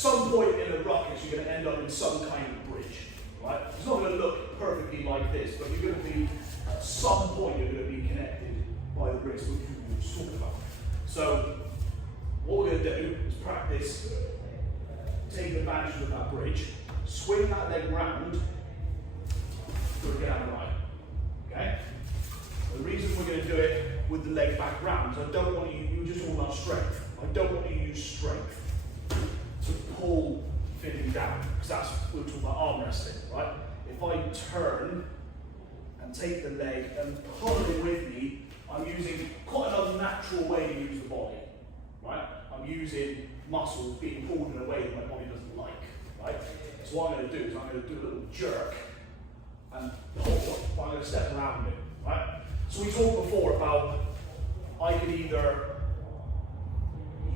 some point in a ruckus, you're going to end up in some kind of bridge, right? It's not going to look perfectly like this, but you're going to be, at some point, you're going to be connected by the wrist, which we were just talking about. So, what we're going to do is practice taking advantage of that bridge, swing that leg round for a Gedan Barai. Okay? The reason we're going to do it with the leg back round is I don't want you just all about strength. I don't want you to use strength to pull Finley down, because that's, we're talking about arm wrestling, right? If I turn and take the leg and pull it with me, I'm using quite an unnatural way to use the body, right? I'm using muscles being pulled in a way that my body doesn't like, right? So what I'm going to do is I'm going to do a little jerk and pull, but I'm going to step around it, right? So we talked before about I could either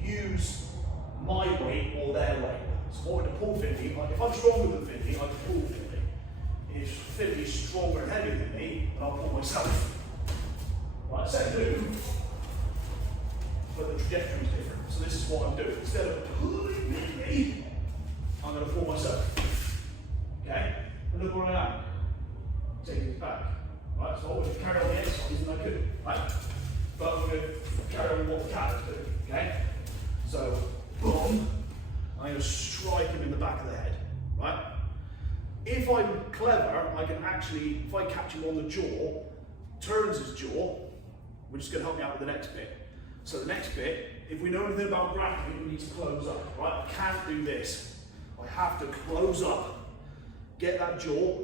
use my weight or their weight. So what would pull Finley? Like if I'm stronger than Finley, I can pull Finley. If Finley's stronger and heavier than me, then I'll pull myself. Right, same move, but the trajectory is different. So this is what I'm doing. Instead of pulling me, I'm going to pull myself. Okay? And look where I am. Taking it back. Right, so I'm going to carry on the exercise and I could. Right? But we're going to carry on what the Kata's doing. Okay? So, boom. I'm going to strike him in the back of the head. Right? If I'm clever, I can actually, if I catch him on the jaw, turns his jaw, which is going to help me out with the next bit. So the next bit, if we know anything about grappling, we need to close up, right? I can't do this. I have to close up, get that jaw,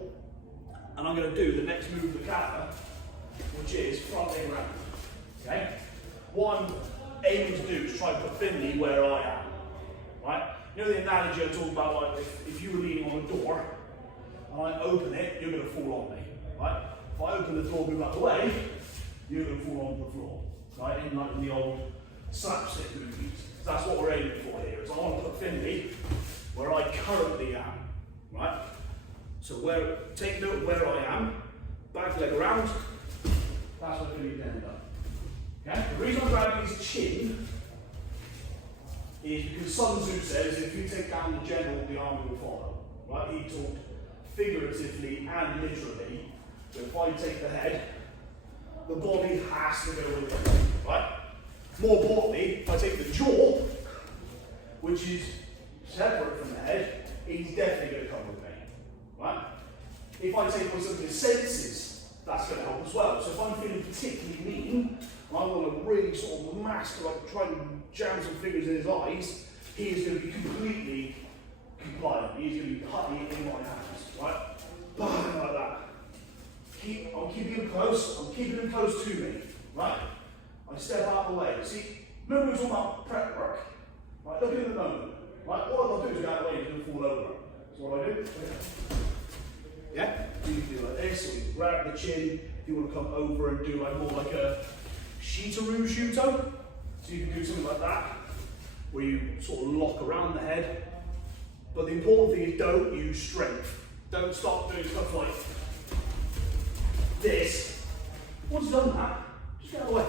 and I'm going to do the next move of the Kata, which is front leg round, okay? What I'm aiming to do is try and put Finley where I am, right? You know the analogy I talked about, like if you were leaning on a door, and I open it, you're going to fall on me, right? If I open the door, move out the way, you're going to fall onto the floor, right? In the old slapstick movies. That's what we're aiming for here, is I want to put Finley where I currently am, right? So take note of where I am, back leg around, that's what Finley's end up. Okay? The reason I'm grabbing his chin is because Sun Tzu says if you take down the general, the army will follow, right? He talked figuratively and literally. So if I take the head, the body has to go with it, right? More importantly, if I take the jaw, which is separate from the head, he's definitely going to come with me, right? If I take away some of his senses, that's going to help as well. So if I'm feeling particularly mean, and I want to really sort of master, like try and jam some fingers in his eyes, he is going to be completely compliant. He's going to be putty in my hands, right? Bang, like that. I'm keeping him close, I'm keeping him close to me, right? I step out of the way. See, remember we were talking about prep work? Right, look at it at the moment. Right, what I'll do is go out of the way, he's going to fall over. So what I do? Yeah? You can do like this, or you can grab the chin, if you want to come over and do like more like a Shitaru Shuto. So you can do something like that, where you sort of lock around the head. But the important thing is don't use strength. Don't start doing stuff like this. Once you've done that, just get out of the way.